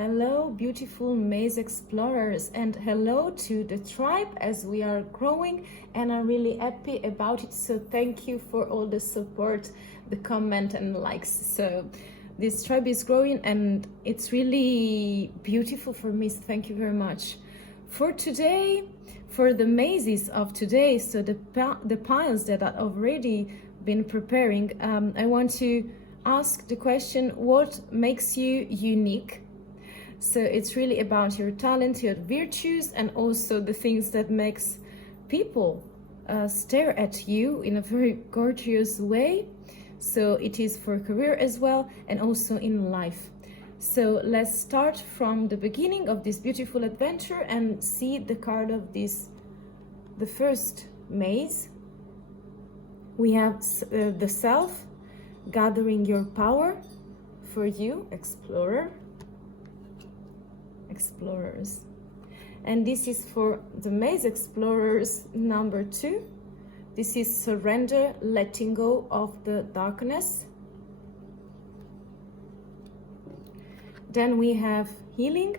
Hello, beautiful maze explorers, and hello to the tribe as we are growing, and I'm really happy about it. So thank you for all the support, the comment and likes. So this tribe is growing and it's really beautiful for me. So thank you very much. For today, for the mazes of today, so the piles that I've already been preparing, I want to ask the question, what makes you unique? So it's really about your talent, your virtues, and also the things that makes people stare at you in a very gorgeous way. So it is for career as well, and also in life. So let's start from the beginning of this beautiful adventure and see the card of this, the first maze. We have the self, gathering your power for you, explorers, and this is for the maze explorers number 2. This is surrender, letting go of the darkness. Then we have healing,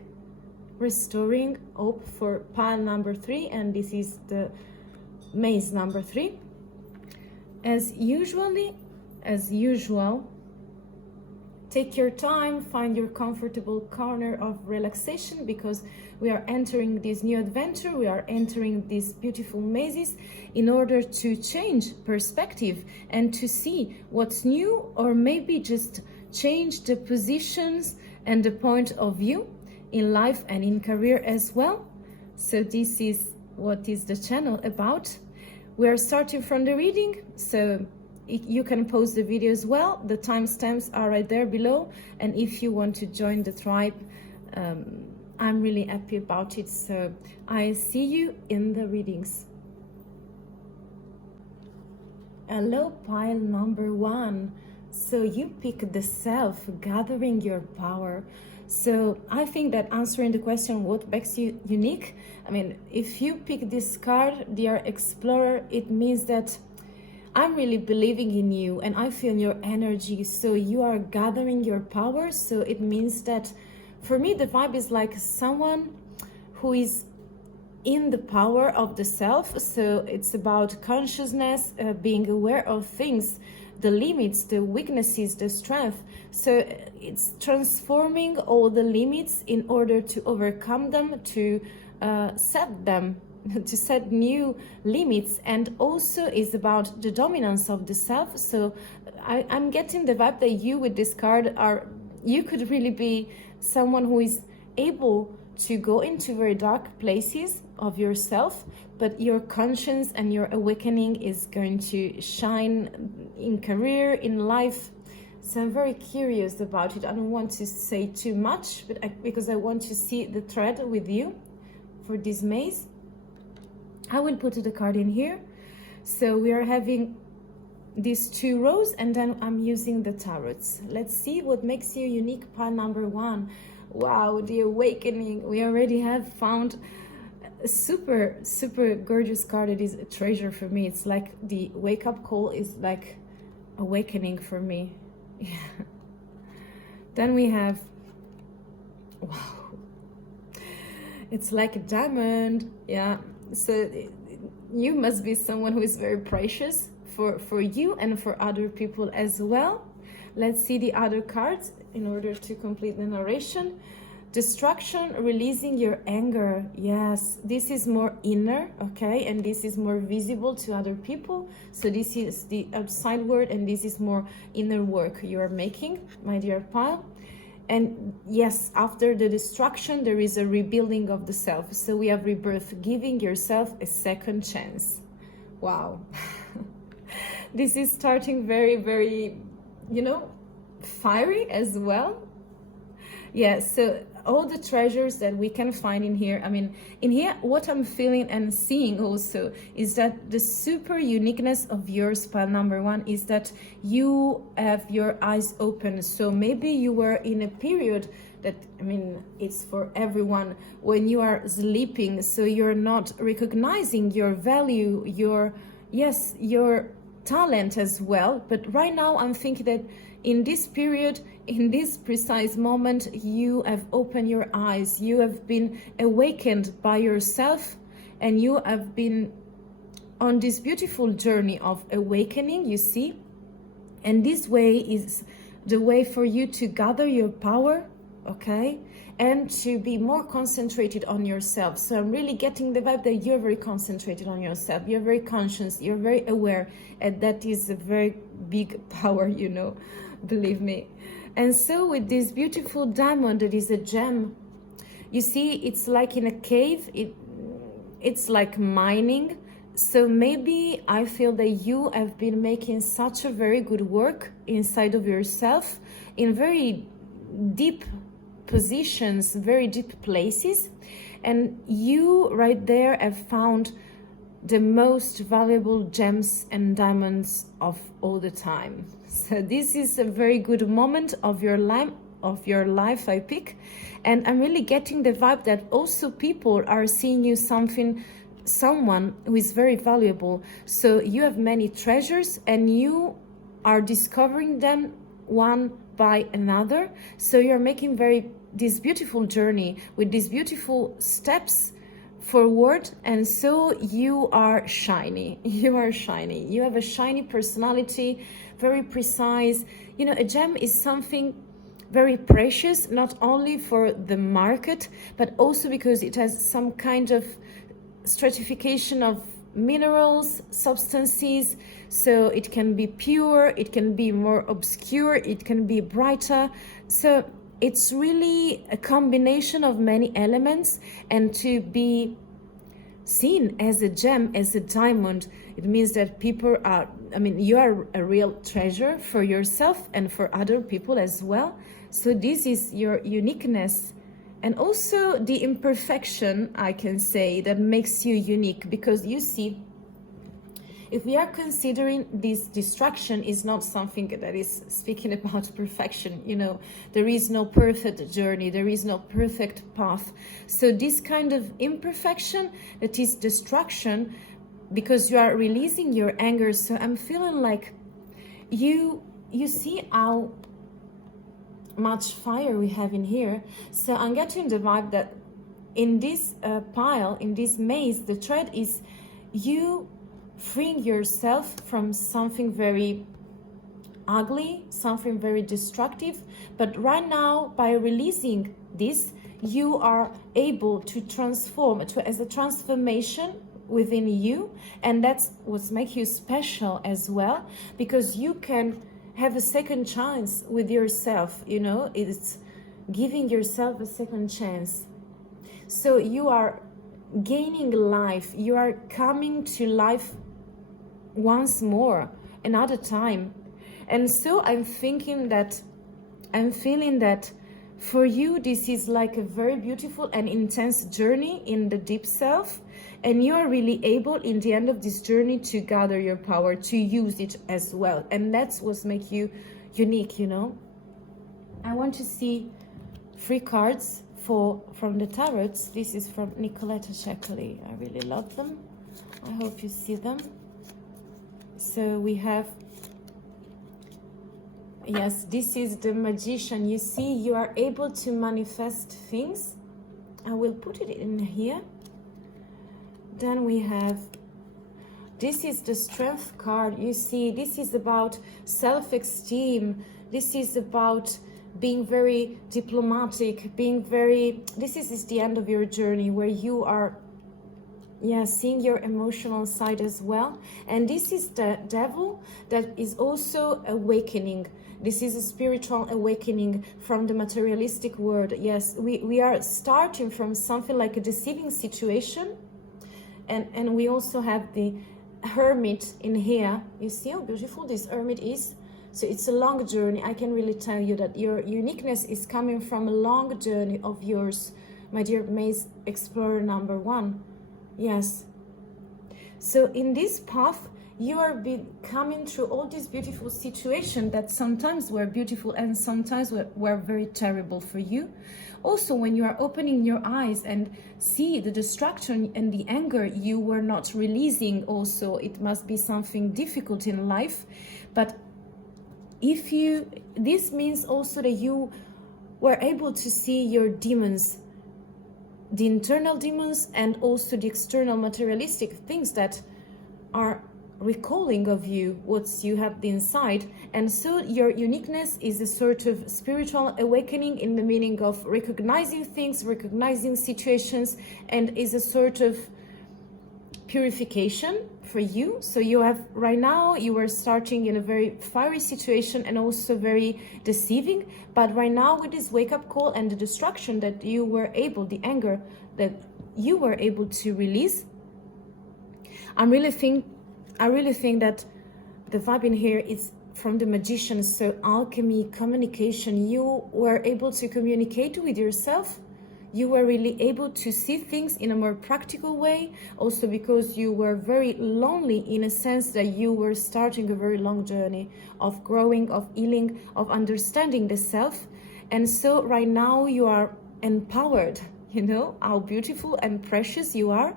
restoring hope for pile number 3, and this is the maze number 3. As usual, take your time, find your comfortable corner of relaxation, because we are entering this new adventure, we are entering these beautiful mazes in order to change perspective and to see what's new, or maybe just change the positions and the point of view in life and in career as well. So this is what is the channel about. We are starting from the reading, so you can pause the video as well. The timestamps are right there below, and if you want to join the tribe, I'm really happy about it. So I see you in the readings. Hello, pile number 1. So you pick the self, gathering your power. So I think that answering the question, what makes you unique? I mean, if you pick this card, dear explorer, it means that I'm really believing in you and I feel your energy. So you are gathering your power. So it means that for me, the vibe is like someone who is in the power of the self. So it's about consciousness, being aware of things, the limits, the weaknesses, the strength. So it's transforming all the limits in order to overcome them, to set them, to set new limits, and also is about the dominance of the self. So I'm getting the vibe that you with this card you could really be someone who is able to go into very dark places of yourself, but your conscience and your awakening is going to shine in career, in life. So I'm very curious about it. I don't want to say too much, but because I want to see the thread with you for this maze. I will put the card in here. So we are having these 2 rows, and then I'm using the tarots. Let's see what makes you unique, pile number 1. Wow, the awakening. We already have found a super gorgeous card. It is a treasure for me. It's like the wake-up call is like awakening for me. Yeah. Then we have, wow, it's like a diamond. Yeah. So you must be someone who is very precious for you and for other people as well. Let's see the other cards in order to complete the narration. Destruction, releasing your anger. Yes, this is more inner, okay, and this is more visible to other people. So this is the outside world, and this is more inner work you are making, my dear pile. And yes, after the destruction, there is a rebuilding of the self. So we have rebirth, giving yourself a second chance. Wow. This is starting very, fiery as well. Yeah, so all the treasures that we can find in here. I mean, in here, what I'm feeling and seeing also is that the super uniqueness of yours, pile number 1, is that you have your eyes open. So maybe you were in a period that, I mean, it's for everyone, when you are sleeping, so you're not recognizing your value, your talent as well. But right now I'm thinking that in this period in this precise moment, you have opened your eyes, you have been awakened by yourself, and you have been on this beautiful journey of awakening, you see. And this way is the way for you to gather your power, okay, and to be more concentrated on yourself. So I'm really getting the vibe that you're very concentrated on yourself, you're very conscious, you're very aware, and that is a very big power, you know, believe me. And so with this beautiful diamond that is a gem, you see, it's like in a cave, it's like mining. So maybe I feel that you have been making such a very good work inside of yourself in very deep positions, very deep places, and you right there have found the most valuable gems and diamonds of all the time. So this is a very good moment of your life, I pick, and I'm really getting the vibe that also people are seeing you someone who is very valuable. So you have many treasures and you are discovering them one by another. So you're making this beautiful journey with these beautiful steps forward, and so you are shiny. You have a shiny personality, very precise. You know, a gem is something very precious, not only for the market, but also because it has some kind of stratification of minerals, substances, so it can be pure, it can be more obscure, it can be brighter. So it's really a combination of many elements, and to be seen as a gem, as a diamond, it means that people are, you are a real treasure for yourself and for other people as well. So this is your uniqueness. And also the imperfection, I can say, that makes you unique, because you see, if we are considering this distraction is not something that is speaking about perfection, you know, there is no perfect journey, there is no perfect path. So this kind of imperfection, that is distraction, because you are releasing your anger. So I'm feeling like you see how much fire we have in here. So I'm getting the vibe that in this pile, in this maze, the thread is you freeing yourself from something very ugly, something very destructive. But right now, by releasing this, you are able to transform as a transformation within you, and that's what makes you special as well, because you can have a second chance with yourself. You know, it's giving yourself a second chance. So you are gaining life, you are coming to life once more, another time. And so I'm feeling that for you, this is like a very beautiful and intense journey in the deep self, and you are really able in the end of this journey to gather your power, to use it as well. And that's what makes you unique, you know. I want to see 3 cards from the tarots. This is from Nicoletta Ceccoli. I really love them. I hope you see them. So we have, yes, this is the Magician. You see, you are able to manifest things. I will put it in here. Then we have, this is the Strength card. You see, this is about self-esteem. This is about being very diplomatic, this is the end of your journey where you are, seeing your emotional side as well. And this is the Devil, that is also awakening. This is a spiritual awakening from the materialistic world. Yes, we are starting from something like a deceiving situation. And we also have the Hermit in here. You see how beautiful this Hermit is? So it's a long journey. I can really tell you that your uniqueness is coming from a long journey of yours, my dear Maze Explorer number 1. Yes. So in this path, you are coming through all these beautiful situations that sometimes were beautiful and sometimes were very terrible for you. Also, when you are opening your eyes and see the destruction and the anger you were not releasing, also, it must be something difficult in life. But this means also that you were able to see your demons, the internal demons and also the external materialistic things that are recalling of you what you have inside. And so your uniqueness is a sort of spiritual awakening in the meaning of recognizing things, recognizing situations, and is a sort of purification for you. So you have right now, you are starting in a very fiery situation and also very deceiving, but right now with this wake-up call and the destruction that you were able, the anger that you were able to release, I really think that the vibe in here is from the magician. So alchemy, communication, you were able to communicate with yourself. You were really able to see things in a more practical way, also because you were very lonely in a sense that you were starting a very long journey of growing, of healing, of understanding the self. And so right now you are empowered, you know, how beautiful and precious you are.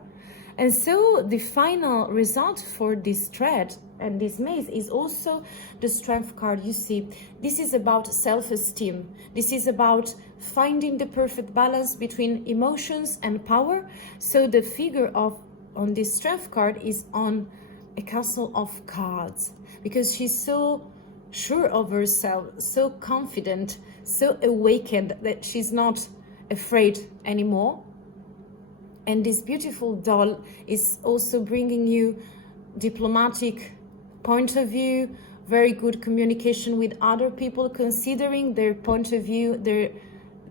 And so the final result for this thread and this maze is also the strength card. You see, this is about self-esteem. This is about finding the perfect balance between emotions and power. So the figure on this strength card is on a castle of cards, because she's so sure of herself, so confident, so awakened that she's not afraid anymore. And this beautiful doll is also bringing you diplomatic point of view, very good communication with other people, considering their point of view,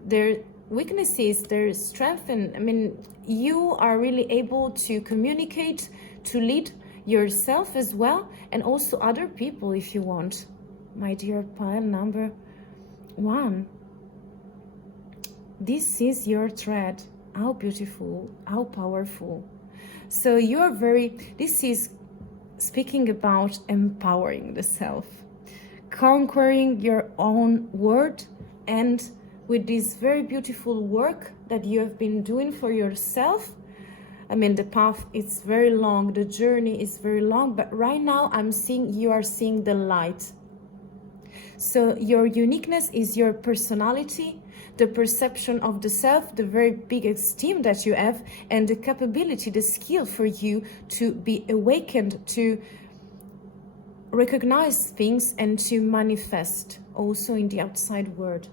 their weaknesses, their strength. And I mean, you are really able to communicate, to lead yourself as well, and also other people if you want. My dear pile number 1. This is your thread. How beautiful, how powerful. So you're this is speaking about empowering the self, conquering your own world, and with this very beautiful work that you have been doing for yourself. I mean, the path is very long, the journey is very long, but right now I'm seeing you are seeing the light. So your uniqueness is your personality, the perception of the self, the very big esteem that you have, and the capability, the skill for you to be awakened, to recognize things and to manifest also in the outside world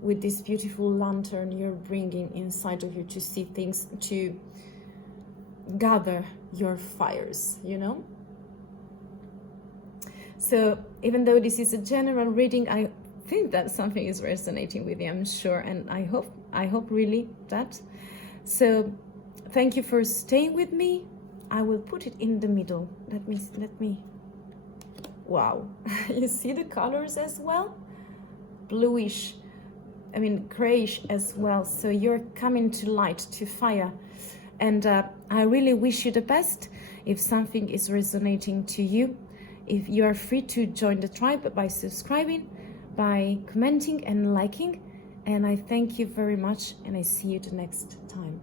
with this beautiful lantern you're bringing inside of you to see things, to gather your fires, you know? So even though this is a general reading, I think that something is resonating with you, I'm sure, and I hope really that. So thank you for staying with me. I will put it in the middle. Let me wow. You see the colors as well? Bluish, I mean grayish as well. So you're coming to light, to fire, and I really wish you the best. If something is resonating to you, if you are free to join the tribe by subscribing, by commenting and liking, and I thank you very much, and I see you the next time.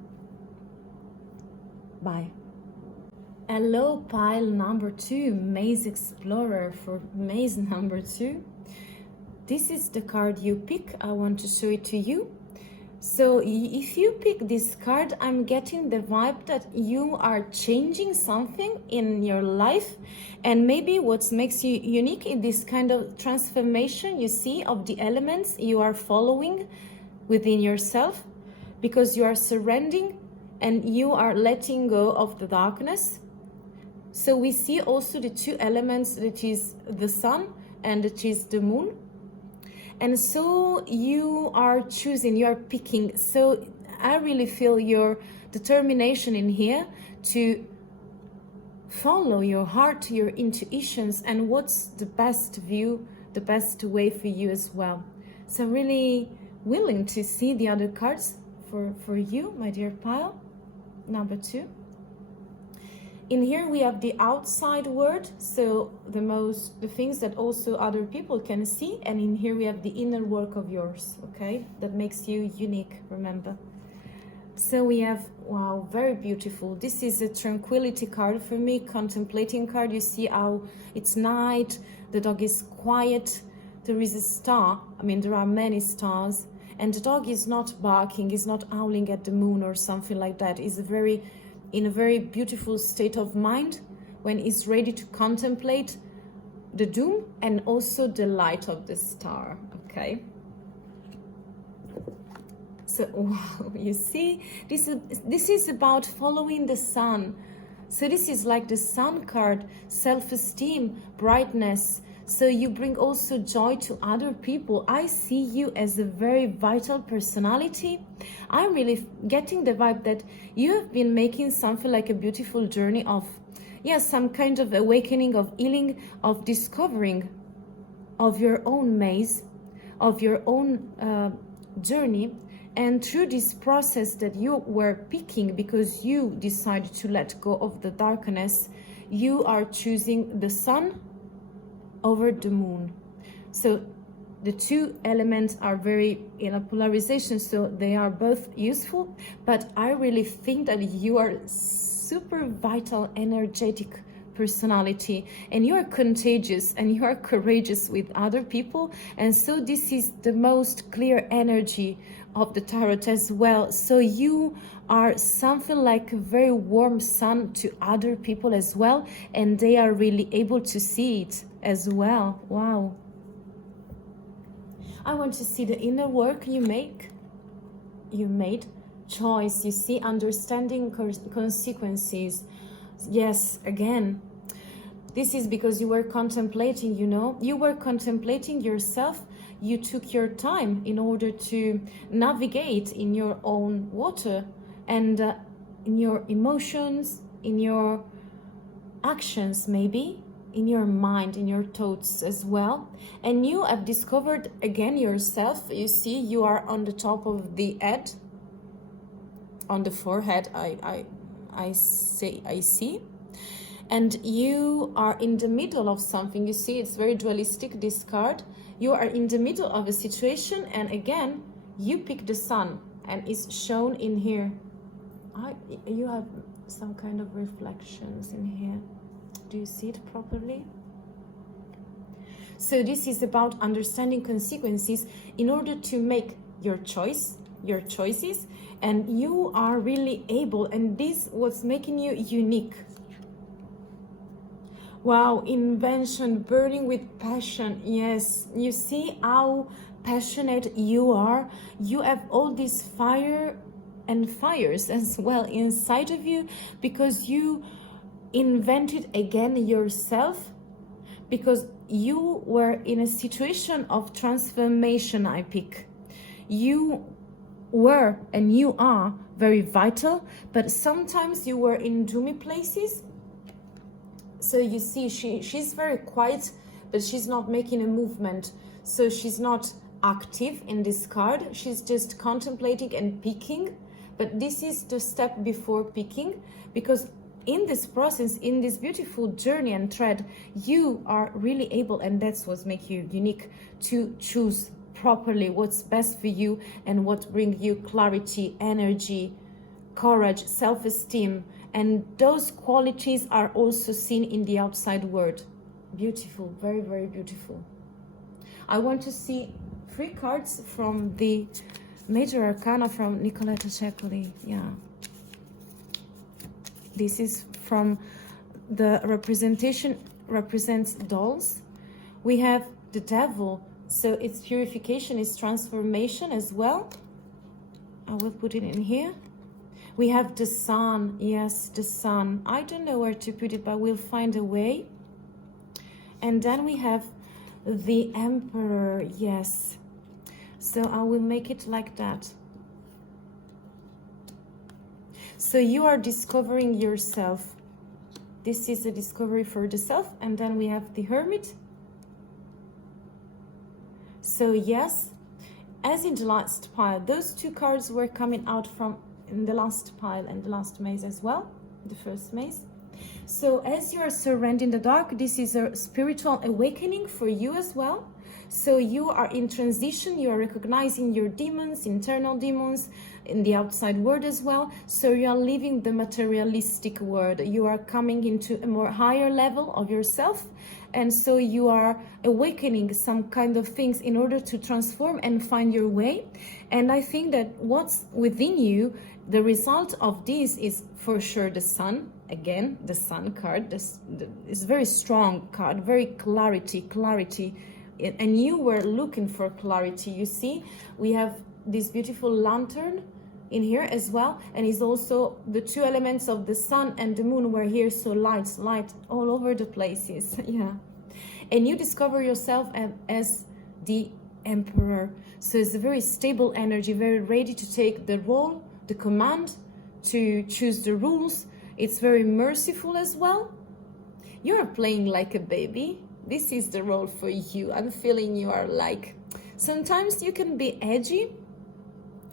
Bye. Hello, pile number 2, Maze Explorer for maze number 2. This is the card you pick. I want to show it to you. So if you pick this card, I'm getting the vibe that you are changing something in your life, and maybe what makes you unique in this kind of transformation, you see, of the elements you are following within yourself, because you are surrendering and you are letting go of the darkness. So we see also the 2 elements, that is the sun and that is the moon. And so you are choosing, you are picking. So I really feel your determination in here to follow your heart, your intuitions, and what's the best view, the best way for you as well. So I'm really willing to see the other cards for you, my dear pile number 2. In here we have the outside world, so the things that also other people can see, and in here we have the inner work of yours, okay? That makes you unique, remember. So we have, wow, very beautiful. This is a tranquility card for me, contemplating card. You see how it's night, the dog is quiet, there is a star. I mean, there are many stars, and the dog is not barking, is not howling at the moon or something like that. Is in a very beautiful state of mind when he's ready to contemplate the doom and also the light of the star. Okay. So wow, you see, this is about following the sun. So this is like the sun card, self-esteem, brightness. So you bring also joy to other people. I see you as a very vital personality. I'm really getting the vibe that you have been making something like a beautiful journey of, some kind of awakening, of healing, of discovering of your own maze, of your own journey. And through this process that you were picking, because you decided to let go of the darkness, you are choosing the sun over the moon. So the two elements are very in a polarization, so they are both useful. But I really think that you are super vital, energetic personality, and you are contagious and you are courageous with other people. And so this is the most clear energy of the tarot as well. So you are something like a very warm sun to other people as well, and they are really able to see it as well. Wow. I want to see the inner work you made choice. You see, understanding consequences. Yes, again, this is because you were contemplating, you were contemplating yourself. You took your time in order to navigate in your own water, and in your emotions, in your actions, maybe in your mind, in your thoughts as well. And you have discovered again yourself. You see, you are on the top of the head, on the forehead, I see, and you are in the middle of something. You see, it's very dualistic, this card. You are in the middle of a situation, and again you pick the sun, and it's shown in here. You have some kind of reflections in here. Do you see it properly? So this is about understanding consequences in order to make your choices, and you are really able, and this was making you unique. Wow, invention, burning with passion. Yes, you see how passionate you are. You have all this fire and fires as well inside of you, because you invented again yourself, because you were in a situation of transformation. I pick. You were and you are very vital, but sometimes you were in doomy places. So you see, she's very quiet, but she's not making a movement. So she's not active in this card. She's just contemplating and picking. But this is the step before picking, because in this process, in this beautiful journey and thread, you are really able, and that's what makes you unique, to choose properly what's best for you and what brings you clarity, energy, courage, self-esteem. And those qualities are also seen in the outside world. Beautiful, very, very beautiful. I want to see 3 cards from the Major Arcana from Nicoletta Ceccoli. Yeah. This is from the representation, represents dolls. We have the Devil, so it's purification, it's transformation as well. I will put it in here. We have the Sun, yes, the Sun. I don't know where to put it, but we'll find a way. And then we have the Emperor, yes. So I will make it like that. So you are discovering yourself. This is a discovery for the self. And then we have the Hermit. So yes, as in the last pile, those 2 cards were coming out from in the last pile and the last maze as well, the first maze. So as you are surrendering the dark, this is a spiritual awakening for you as well. So you are in transition, you are recognizing your demons, internal demons, in the outside world as well. So you are leaving the materialistic world. You are coming into a more higher level of yourself. And so you are awakening some kind of things in order to transform and find your way. And I think that what's within you, the result of this is for sure the sun. Again, the sun card. This is very strong card, very clarity. And you were looking for clarity. You see, we have this beautiful lantern in here as well, and it's also the two elements of the sun and the moon were here, so light all over the places. Yeah. And you discover yourself as the emperor, so it's a very stable energy, very ready to take the role, the command, to choose the rules. It's very merciful as well. You're playing like a baby. This is the role for you. I'm feeling you are like, sometimes you can be edgy,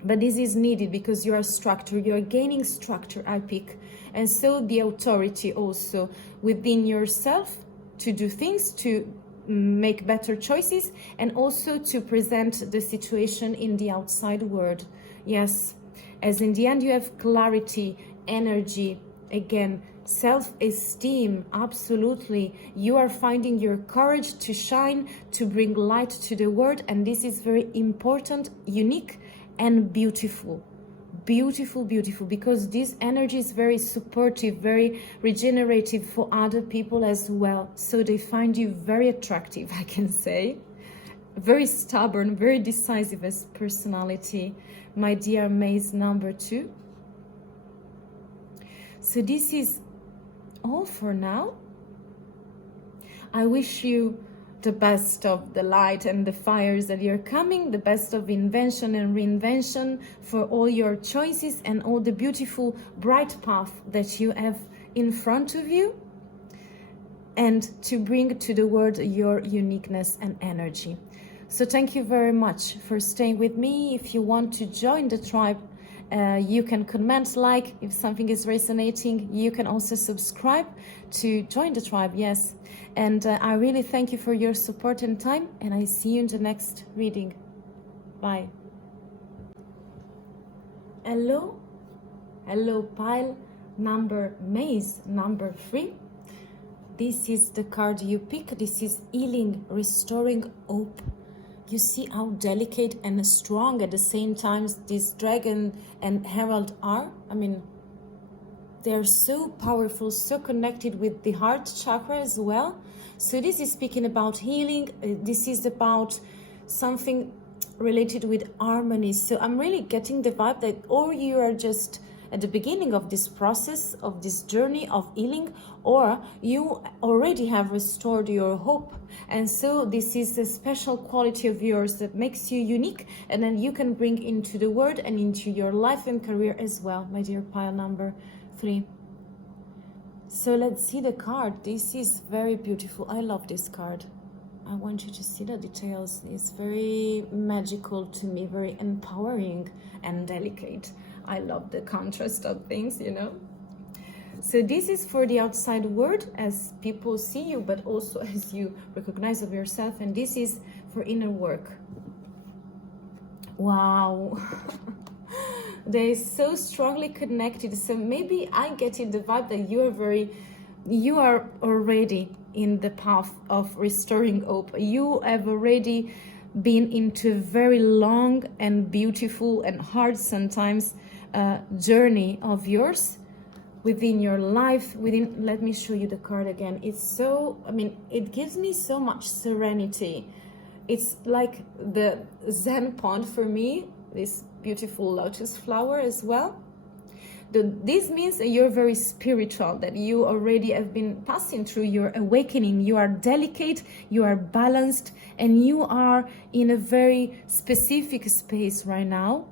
but this is needed because you are structured, you are gaining structure, I pick. And so the authority also within yourself to do things, to make better choices, and also to present the situation in the outside world. Yes, as in the end you have clarity, energy, again, self-esteem, absolutely. You are finding your courage to shine, to bring light to the world, and this is very important, unique, and beautiful, because this energy is very supportive, very regenerative for other people as well. So they find you very attractive, I can say, very stubborn, very decisive as personality, my dear Maze number 2. So this is all for now. I wish you the best of the light and the fires that you're coming, the best of invention and reinvention for all your choices and all the beautiful bright path that you have in front of you, and to bring to the world your uniqueness and energy. So thank you very much for staying with me. If you want to join the tribe, you can comment, like, if something is resonating. You can also subscribe to join the tribe, yes. And I really thank you for your support and time, and I see you in the next reading. Bye. Hello pile number Maze number 3. This is the card you pick. This is healing, restoring hope. You see how delicate and strong at the same time this dragon and herald are. I mean, they are so powerful, so connected with the heart chakra as well. So this is speaking about healing. This is about something related with harmony. So I'm really getting the vibe that or you are just at the beginning of this process, of this journey of healing, or you already have restored your hope. And so this is a special quality of yours that makes you unique, and then you can bring into the world and into your life and career as well, my dear pile number 3. So let's see the card. This is very beautiful. I love this card. I want you to see the details. It's very magical to me, very empowering and delicate. I love the contrast of things, you know. So this is for the outside world as people see you, but also as you recognize of yourself. And this is for inner work. Wow. They're so strongly connected. So maybe I get in the vibe that you are already in the path of restoring hope. You have already been into a very long and beautiful and hard sometimes journey of yours within your life, let me show you the card again. It's so, I mean, it gives me so much serenity. It's like the Zen pond for me, this beautiful lotus flower as well. This means that you're very spiritual, that you already have been passing through your awakening. You are delicate, you are balanced, and you are in a very specific space right now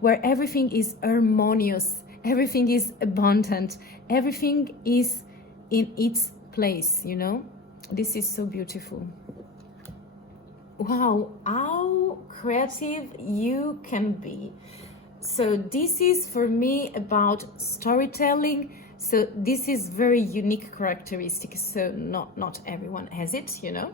where everything is harmonious, everything is abundant, everything is in its place, you know? This is so beautiful. Wow, how creative you can be. So this is for me about storytelling. So this is very unique characteristic. So not everyone has it, you know.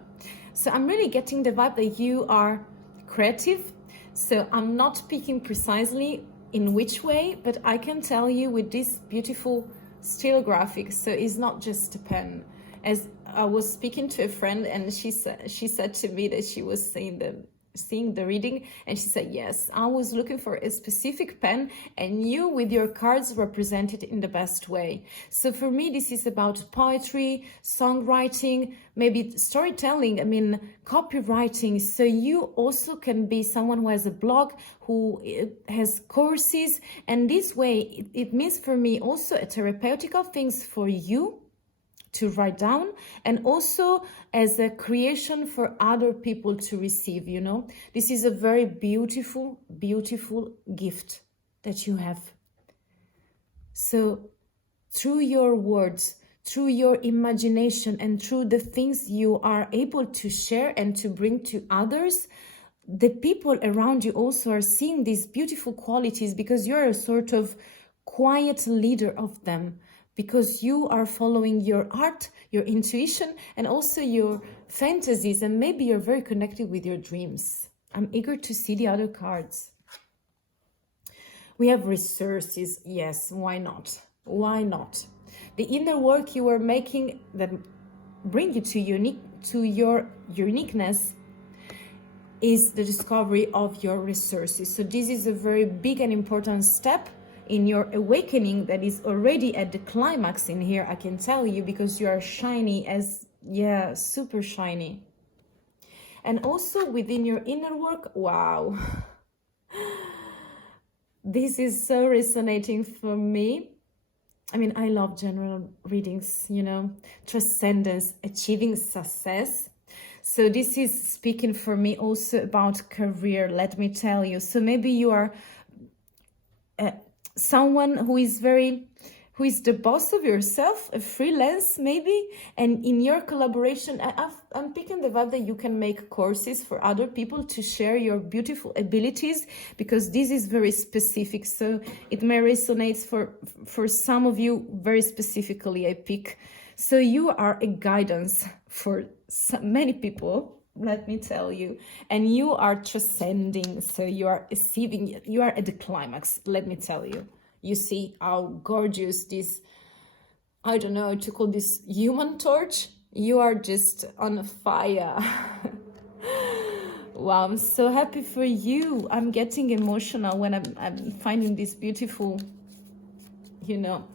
So I'm really getting the vibe that you are creative. So I'm not picking precisely in which way, but I can tell you with this beautiful steel graphic, so it's not just a pen. As I was speaking to a friend, and she said to me that she was seeing the reading, and she said, yes, I was looking for a specific pen, and you with your cards represent it in the best way. So for me, this is about poetry, songwriting, maybe storytelling, I mean, copywriting. So you also can be someone who has a blog, who has courses, and this way it means for me also a therapeutical things for you to write down, and also as a creation for other people to receive, you know. This is a very beautiful, beautiful gift that you have. So through your words, through your imagination, and through the things you are able to share and to bring to others, the people around you also are seeing these beautiful qualities, because you're a sort of quiet leader of them, because you are following your art, your intuition, and also your fantasies, and maybe you're very connected with your dreams. I'm eager to see the other cards. We have resources. Yes, why not? Why not? The inner work you are making that bring you to your uniqueness is the discovery of your resources. So this is a very big and important step in your awakening that is already at the climax in here, I can tell you, because you are shiny as, yeah, super shiny. And also within your inner work, wow. This is so resonating for me. I mean, I love general readings, you know, transcendence, achieving success. So this is speaking for me also about career, let me tell you. So maybe you are someone who is the boss of yourself, a freelance maybe, and in your collaboration, I'm picking the vibe that you can make courses for other people to share your beautiful abilities, because this is very specific. So it may resonate for some of you very specifically, I pick. So you are a guidance for many people, let me tell you, and you are transcending. So you are achieving, you are at the climax, let me tell you. You see how gorgeous this, I don't know to call this human torch. You are just on fire. Wow, I'm so happy for you. I'm getting emotional when I'm finding this beautiful, you know,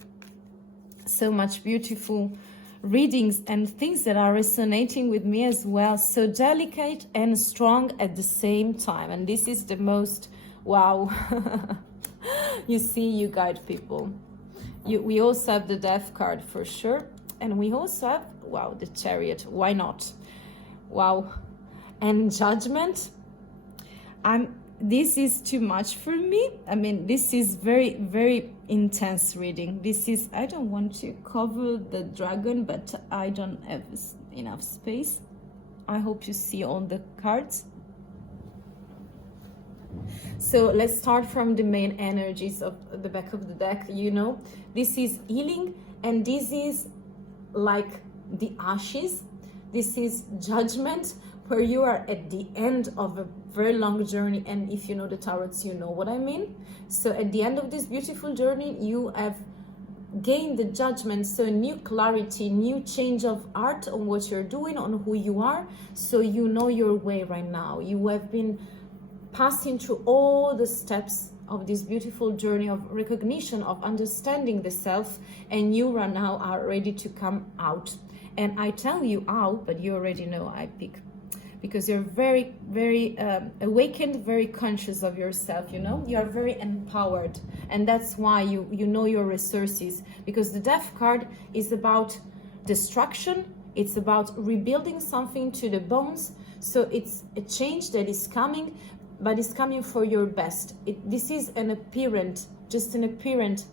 so much beautiful readings and things that are resonating with me as well. So delicate and strong at the same time. And this is the most, wow. You see, you guide people. We also have the Death card for sure. And we also have, wow, the Chariot. Why not? Wow. And Judgment. This is too much for me. I mean, this is very, very intense reading. This is, I don't want to cover the dragon, but I don't have enough space. I hope you see all the cards. So let's start from the main energies of the back of the deck. You know, this is healing, and this is like the ashes. This is judgment, where you are at the end of a very long journey. And if you know the tarots, you know what I mean. So at the end of this beautiful journey, you have gained the judgment. So new clarity, new change of heart on what you're doing, on who you are. So you know your way right now. You have been passing through all the steps of this beautiful journey of recognition, of understanding the self, and you right now are ready to come out. And I tell you out, but you already know I pick, because you're very, very awakened, very conscious of yourself, you know, you are very empowered, and that's why you know your resources, because the Death card is about destruction, it's about rebuilding something to the bones. So it's a change that is coming, but it's coming for your best. This is an apparent, just an apparent,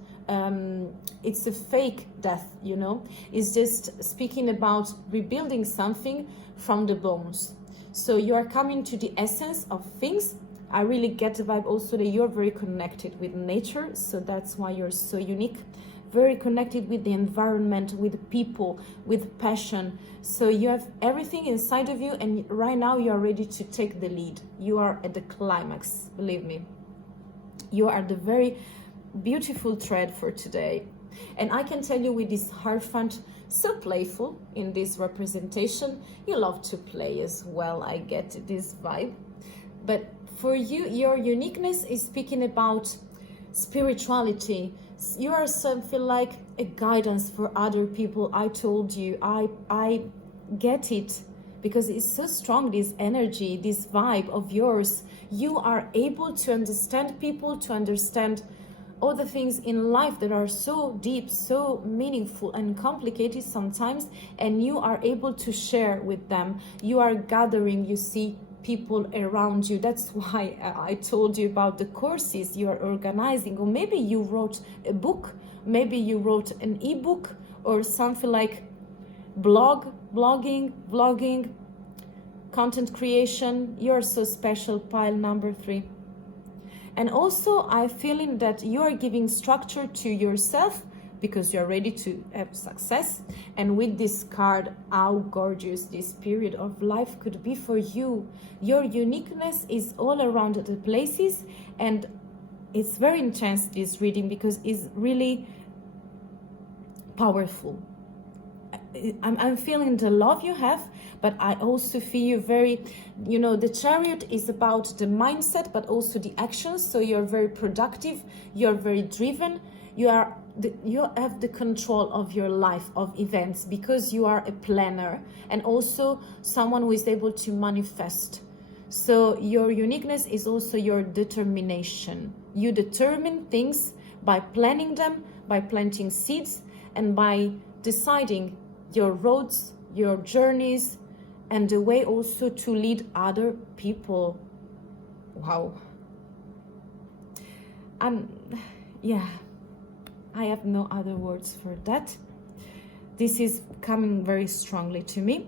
it's a fake death, you know. It's just speaking about rebuilding something from the bones. So you are coming to the essence of things, I really get the vibe also that you're very connected with nature, so that's why you're so unique. Very connected with the environment, with people, with passion. So you have everything inside of you, and right now you are ready to take the lead. You are at the climax, believe me. You are the very beautiful thread for today. And I can tell you with this Hierophant, so playful in this representation. You love to play as well, I get this vibe. But for you, your uniqueness is speaking about spirituality. You are something like a guidance for other people. I told you, I get it, because it's so strong, this energy, this vibe of yours. You are able to understand people, to understand all the things in life that are so deep, so meaningful and complicated sometimes, and you are able to share with them. You are gathering, you see, people around you. That's why I told you about the courses you are organizing, or maybe you wrote a book, maybe you wrote an ebook, or something like blogging, vlogging, content creation. You're so special, pile number 3. And also I'm feeling that you are giving structure to yourself because you're ready to have success. And with this card, how gorgeous this period of life could be for you. Your uniqueness is all around the places, and it's very intense, this reading, because it's really powerful. I'm feeling the love you have, but I also feel you very, you know, the Chariot is about the mindset, but also the actions. So you're very productive, you're very driven, you have the control of your life, of events, because you are a planner and also someone who is able to manifest. So your uniqueness is also your determination. You determine things by planning them, by planting seeds, and by deciding your roads, your journeys, and the way also to lead other people. Wow. Yeah, I have no other words for that. This is coming very strongly to me.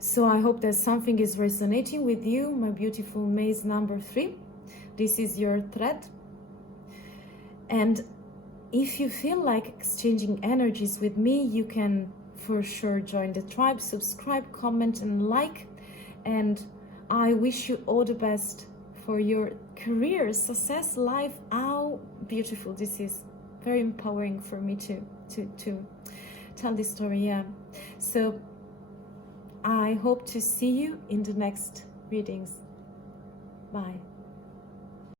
So I hope that something is resonating with you, my beautiful maze number 3. This is your thread. And if you feel like exchanging energies with me, you can for sure join the tribe, subscribe, comment, and like. And I wish you all the best for your career, success, life. How beautiful this is. Very empowering for me to tell this story. Yeah. So I hope to see you in the next readings. Bye.